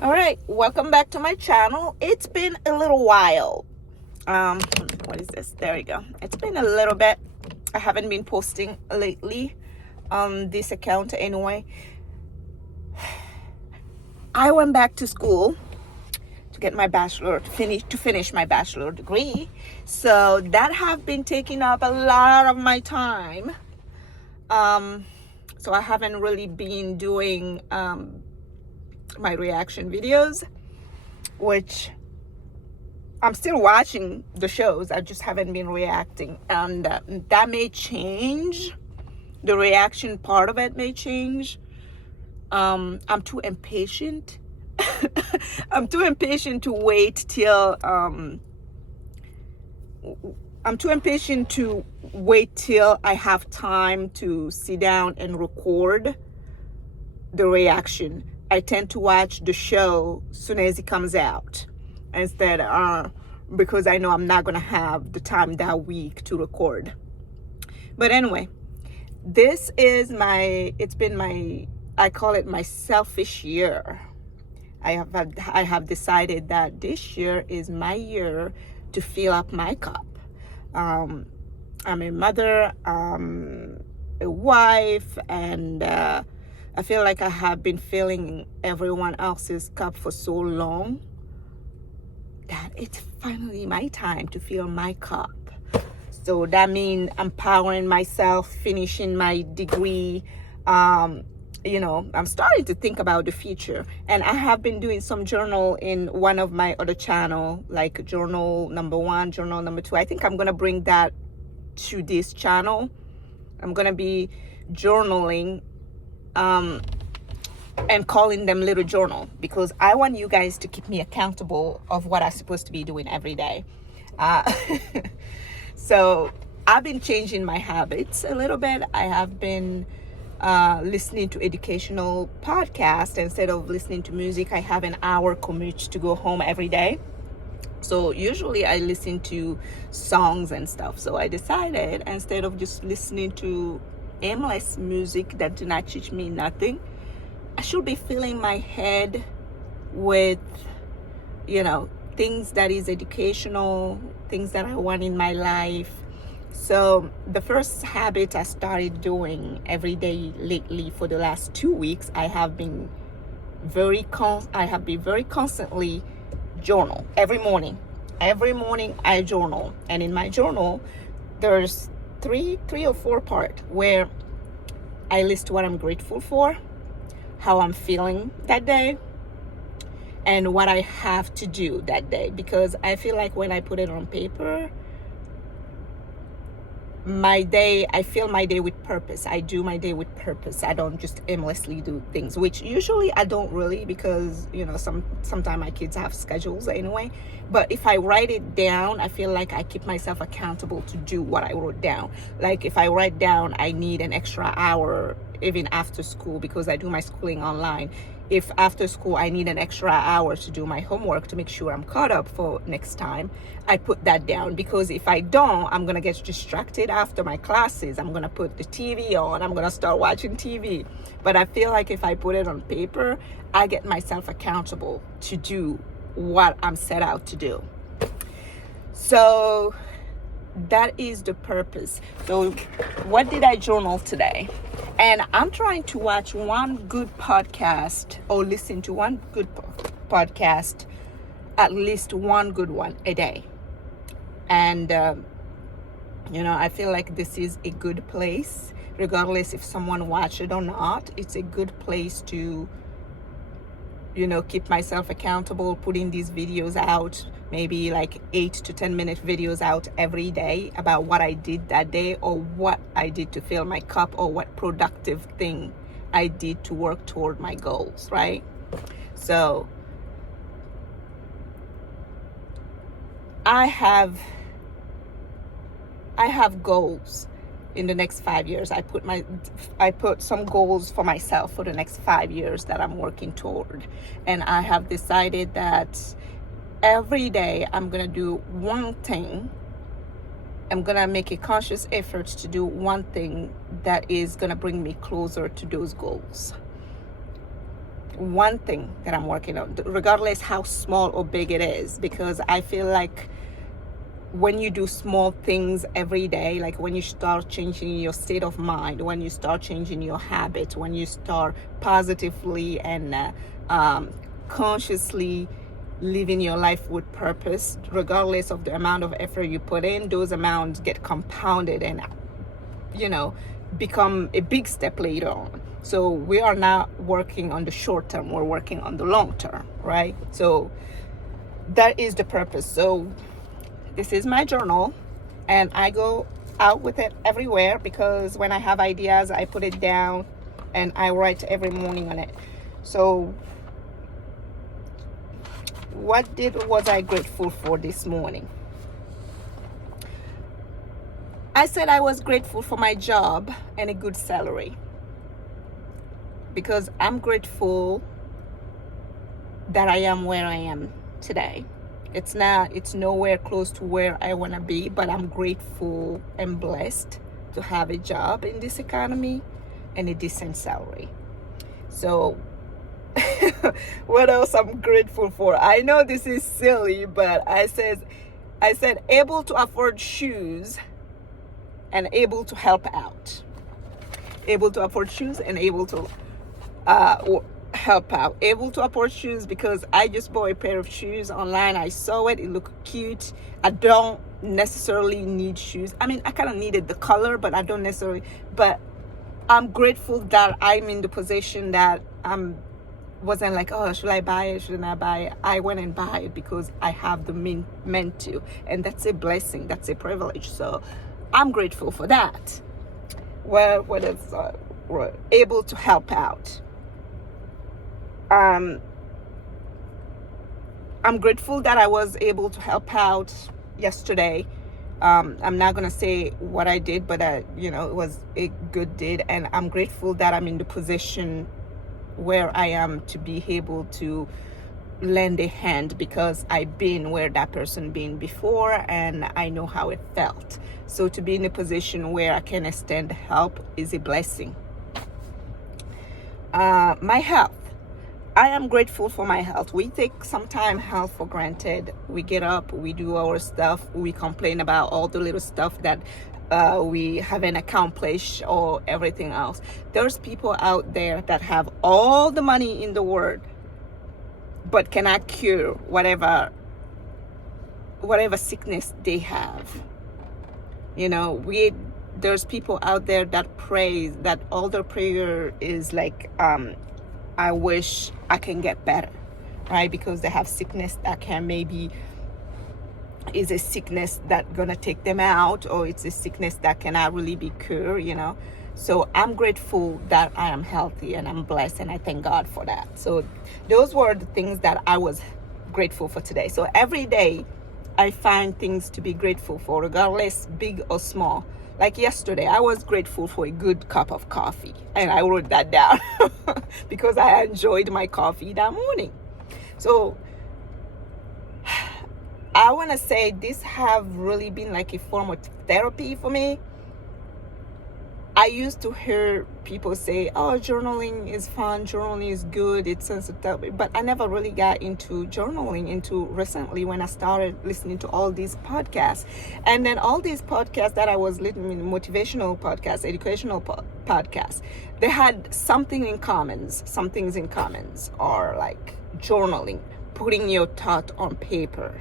All right, welcome back to my channel. It's been a little while. What is this? There we go. It's been a little bit. I haven't been posting lately on this account anyway. I went back to school to get my bachelor, to finish my bachelor degree. So that have been taking up a lot of my time. So I haven't really been doing my reaction videos, which I'm still watching the shows. I just haven't been reacting, and that may change. The reaction part of it may change. I'm too impatient. I'm too impatient to wait till I have time to sit down and record the reaction. I tend to watch the show soon as it comes out instead, because I know I'm not gonna have the time that week to record. But anyway, this is I call it my selfish year. I have decided that this year is my year to fill up my cup. I'm a mother, a wife, and I feel like I have been filling everyone else's cup for so long that it's finally my time to fill my cup. So that means empowering myself, finishing my degree. I'm starting to think about the future. And I have been doing some journal in one of my other channel, like journal number 1, journal number 2. I think I'm going to bring that to this channel. I'm going to be journaling and calling them little journal, because I want you guys to keep me accountable of what I'm supposed to be doing every day. So I've been changing my habits a little bit. I have been listening to educational podcasts instead of listening to music. I have an hour commute to go home every day. So usually I listen to songs and stuff. So I decided, instead of just listening to aimless music that do not teach me nothing, I should be filling my head with, things that is educational, things that I want in my life. So the first habit I started doing every day lately for the last 2 weeks, I have been very constantly journal every morning. Every morning I journal, and in my journal there's three or four part where I list what I'm grateful for, how I'm feeling that day, and what I have to do that day. Because I feel like when I put it on paper, I fill my day with purpose. I do my day with purpose. I don't just aimlessly do things, which usually I don't really, because sometimes my kids have schedules anyway. But if I write it down, I feel like I keep myself accountable to do what I wrote down. Like if I write down I need an extra hour even after school, because I do my schooling online. If after school I need an extra hour to do my homework to make sure I'm caught up for next time, I put that down. Because if I don't, I'm gonna get distracted after my classes. I'm gonna put the TV on, I'm gonna start watching TV. But I feel like if I put it on paper, I get myself accountable to do what I'm set out to do. So that is the purpose. So what did I journal today? And I'm trying to watch one good podcast or listen to one good podcast, at least one good one a day. And I feel like this is a good place, regardless if someone watch it or not. It's a good place to keep myself accountable, putting these videos out, maybe like 8 to 10 minute videos out every day about what I did that day, or what I did to fill my cup, or what productive thing I did to work toward my goals, right? So I have goals in the next 5 years. I put some goals for myself for the next 5 years that I'm working toward. And I have decided that every day I'm going to do one thing. I'm going to make a conscious effort to do one thing that is going to bring me closer to those goals. one thing that I'm working on, regardless how small or big it is, because I feel like when you do small things every day, like when you start changing your state of mind, when you start changing your habits, when you start positively and consciously living your life with purpose, regardless of the amount of effort you put in, those amounts get compounded and, become a big step later on. So we are not working on the short term, we're working on the long term, right? So that is the purpose. So this is my journal, and I go out with it everywhere, because when I have ideas, I put it down and I write every morning on it. So what was I grateful for this morning? I said I was grateful for my job and a good salary, because I'm grateful that I am where I am today. It's nowhere close to where I want to be, but I'm grateful and blessed to have a job in this economy and a decent salary. So what else I'm grateful for? I know this is silly, but I said able to afford shoes and able to help out. Able to afford shoes and able to help out. Able to afford shoes because I just bought a pair of shoes online. I saw it looked cute. I don't necessarily need shoes. I mean, I kind of needed the color, but I don't necessarily. But I'm grateful that I'm in the position that wasn't like, oh, should I buy it, shouldn't I buy it? I went and buy it because I have the meant to, and that's a blessing, that's a privilege. So I'm grateful for that. Well, what is able to help out. I'm grateful that I was able to help out yesterday. I'm not gonna say what I did, but it was a good deed, and I'm grateful that I'm in the position where I am to be able to lend a hand, because I've been where that person been before and I know how it felt. So to be in a position where I can extend help is a blessing. My health. I am grateful for my health. We take sometimes health for granted. We get up, we do our stuff, we complain about all the little stuff that we haven't accomplished or everything else. There's people out there that have all the money in the world but cannot cure whatever sickness they have. There's people out there that prays, that all their prayer is like, I wish I can get better, right? Because they have sickness that can maybe is a sickness that gonna take them out, or it's a sickness that cannot really be cured, So I'm grateful that I am healthy and I'm blessed, and I thank God for that. So those were the things that I was grateful for today. So every day I find things to be grateful for, regardless big or small. Like yesterday, I was grateful for a good cup of coffee, and I wrote that down because I enjoyed my coffee that morning. So I want to say this have really been like a form of therapy for me. I used to hear people say, oh, journaling is fun, journaling is good, it's sensitive, but I never really got into journaling until recently when I started listening to all these podcasts. And then all these podcasts that I was listening, motivational podcasts, educational podcasts, they had something in commons. Some things in commons are like journaling, putting your thought on paper.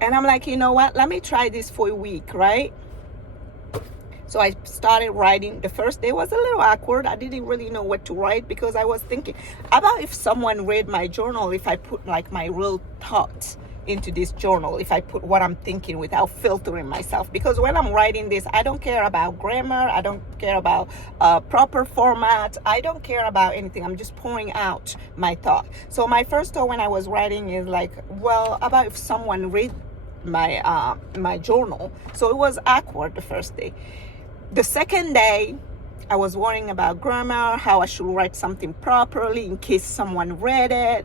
And I'm like, you know what, let me try this for a week, right? So I started writing. The first day was a little awkward. I didn't really know what to write because I was thinking about if someone read my journal, if I put like my real thoughts into this journal, if I put what I'm thinking without filtering myself. Because when I'm writing this, I don't care about grammar. I don't care about proper format. I don't care about anything. I'm just pouring out my thought. So my first thought when I was writing is like, well, about if someone read my journal. So it was awkward the first day. The second day, I was worrying about grammar, how I should write something properly in case someone read it.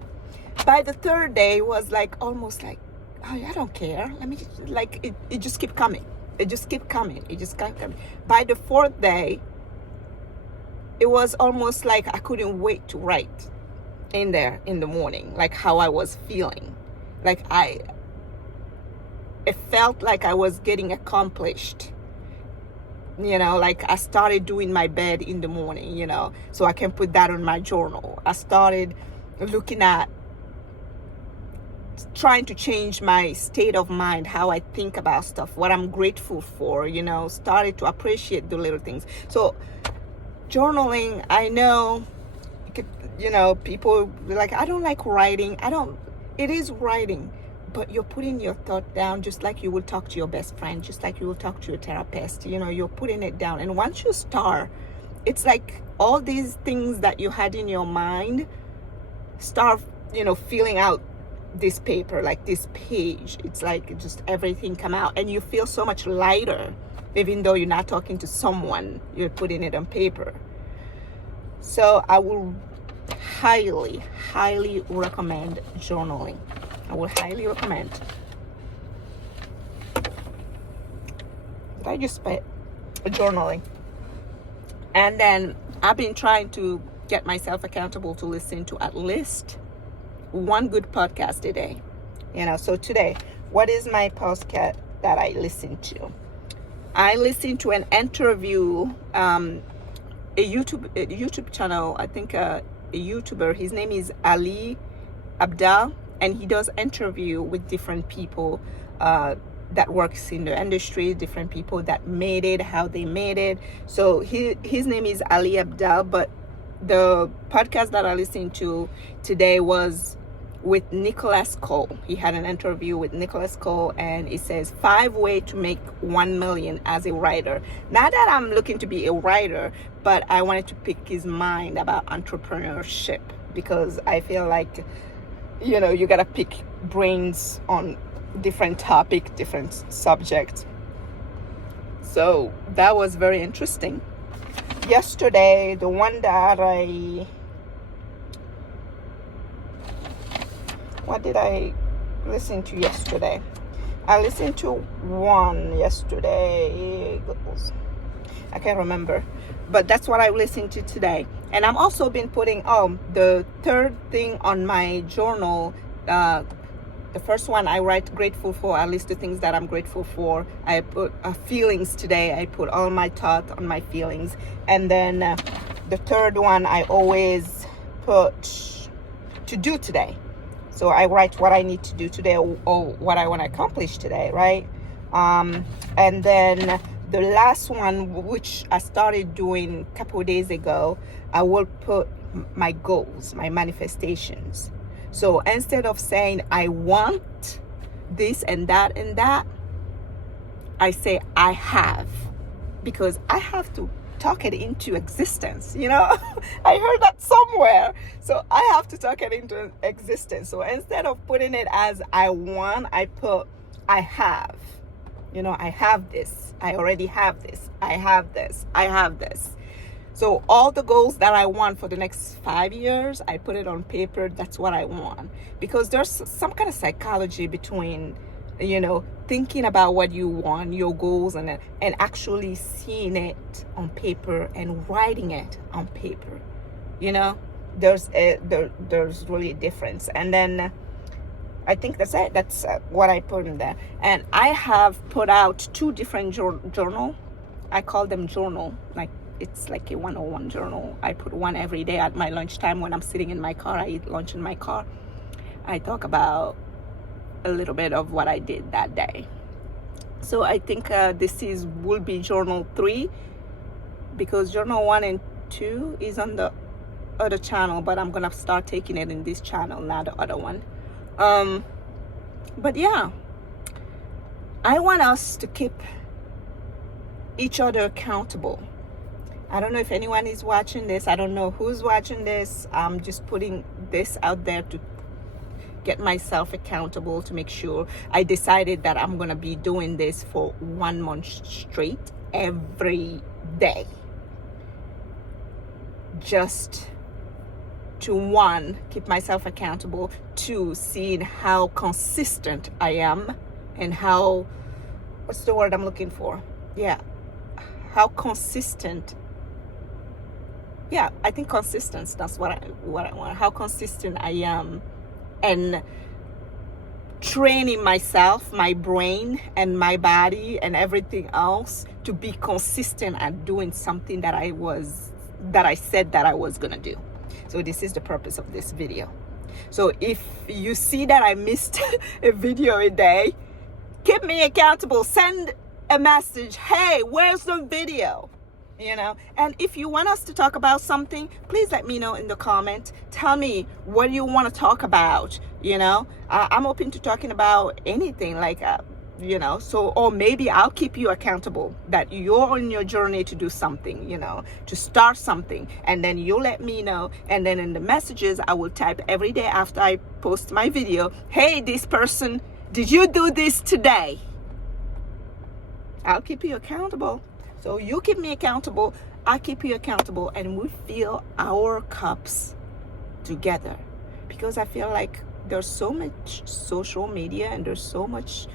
By the third day, it was like almost like, oh, I don't care. Let me just, like, it just kept coming. It just kept coming. It just kept coming. By the fourth day, it was almost like I couldn't wait to write in there in the morning, like how I was feeling. Like it felt like I was getting accomplished. Like I started doing my bed in the morning, so I can put that on my journal. I started looking at trying to change my state of mind, how I think about stuff, what I'm grateful for, started to appreciate the little things. So journaling, I know, people like, I don't like writing. It is writing, but you're putting your thought down just like you will talk to your best friend, just like you will talk to your therapist. You're putting it down. And once you start, it's like all these things that you had in your mind start, filling out this paper, like this page. It's like just everything come out, and you feel so much lighter, even though you're not talking to someone, you're putting it on paper. So I will highly recommend journaling. I would highly recommend. I just spent journaling. And then I've been trying to get myself accountable to listen to at least one good podcast a day. So today, what is my podcast that I listen to? I listen to an interview, a YouTube channel, I think a YouTuber. His name is Ali Abdaal, and he does interview with different people that works in the industry, different people that made it, how they made it. So his name is Ali Abdaal, but the podcast that I listened to today was with Nicholas Cole. He had an interview with Nicholas Cole, and it says 5 ways to make 1 million as a writer. Not that I'm looking to be a writer, but I wanted to pick his mind about entrepreneurship, because I feel like, you gotta pick brains on different topic, different subject. So that was very interesting. Yesterday, the one that what did I listen to yesterday? I listened to one yesterday. I can't remember, but that's what I listened to today. And I'm also been putting the third thing on my journal. The first one, I write grateful for. I list the things that I'm grateful for. I put feelings today. I put all my thoughts on my feelings. And then the third one, I always put to do today. So I write what I need to do today, or what I want to accomplish today, right? And then the last one, which I started doing a couple of days ago, I will put my goals, my manifestations. So instead of saying I want this and that and that, I say I have, because I have to talk it into existence. I heard that somewhere. So I have to talk it into existence. So instead of putting it as I want, I put I have. I have this. I already have this. I have this. I have this. So all the goals that I want for the next 5 years, I put it on paper. That's what I want. Because there's some kind of psychology between, thinking about what you want, your goals, and actually seeing it on paper and writing it on paper. There's really a difference. And then I think that's it. That's what I put in there. And I have put out 2 different journal. I call them journal. Like, it's like a 101 journal. I put one every day at my lunchtime when I'm sitting in my car. I eat lunch in my car. I talk about a little bit of what I did that day. So I think this will be journal 3, because journal 1 and 2 is on the other channel, but I'm gonna start taking it in this channel, not the other one. But yeah, I want us to keep each other accountable. I don't know if anyone is watching this. I don't know who's watching this. I'm just putting this out there to get myself accountable, to make sure. I decided that I'm going to be doing this for 1 month straight, every day. Just to, 1, keep myself accountable, 2, seeing how consistent I am, and how, what's the word I'm looking for? Yeah, how consistent yeah, I think consistency, that's what I want, how consistent I am, and training myself, my brain and my body and everything else to be consistent at doing something that I said that I was gonna do. So this is the purpose of this video. So if you see that I missed a video a day, keep me accountable. Send a message, hey, where's the video? You know, and if you want us to talk about something, please let me know in the comment. Tell me what you want to talk about. You know, I'm open to talking about anything, like you know, so, or maybe I'll keep you accountable that you're on your journey to do something, you know, to start something, and then you'll let me know, and then in the messages I will type every day after I post my video, hey, this person, did you do this today? I'll keep you accountable. So you keep me accountable, I keep you accountable, and we fill our cups together. Because I feel like there's so much social media and there's so much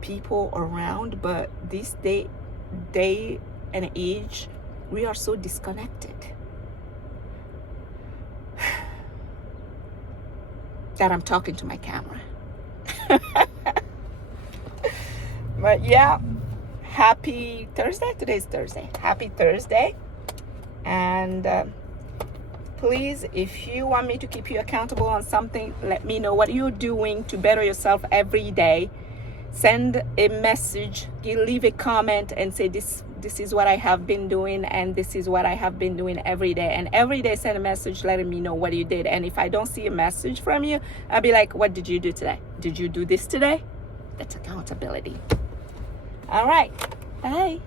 people around, but this day and age, we are so disconnected that I'm talking to my camera. But yeah, happy Thursday. Today's Thursday. Happy Thursday. And please, if you want me to keep you accountable on something, let me know what you're doing to better yourself every day. Send a message, leave a comment and say this is what I have been doing, and this is what I have been doing every day. And every day send a message letting me know what you did. And if I don't see a message from you, I'll be like, what did you do today? Did you do this today? That's accountability. All right. Bye.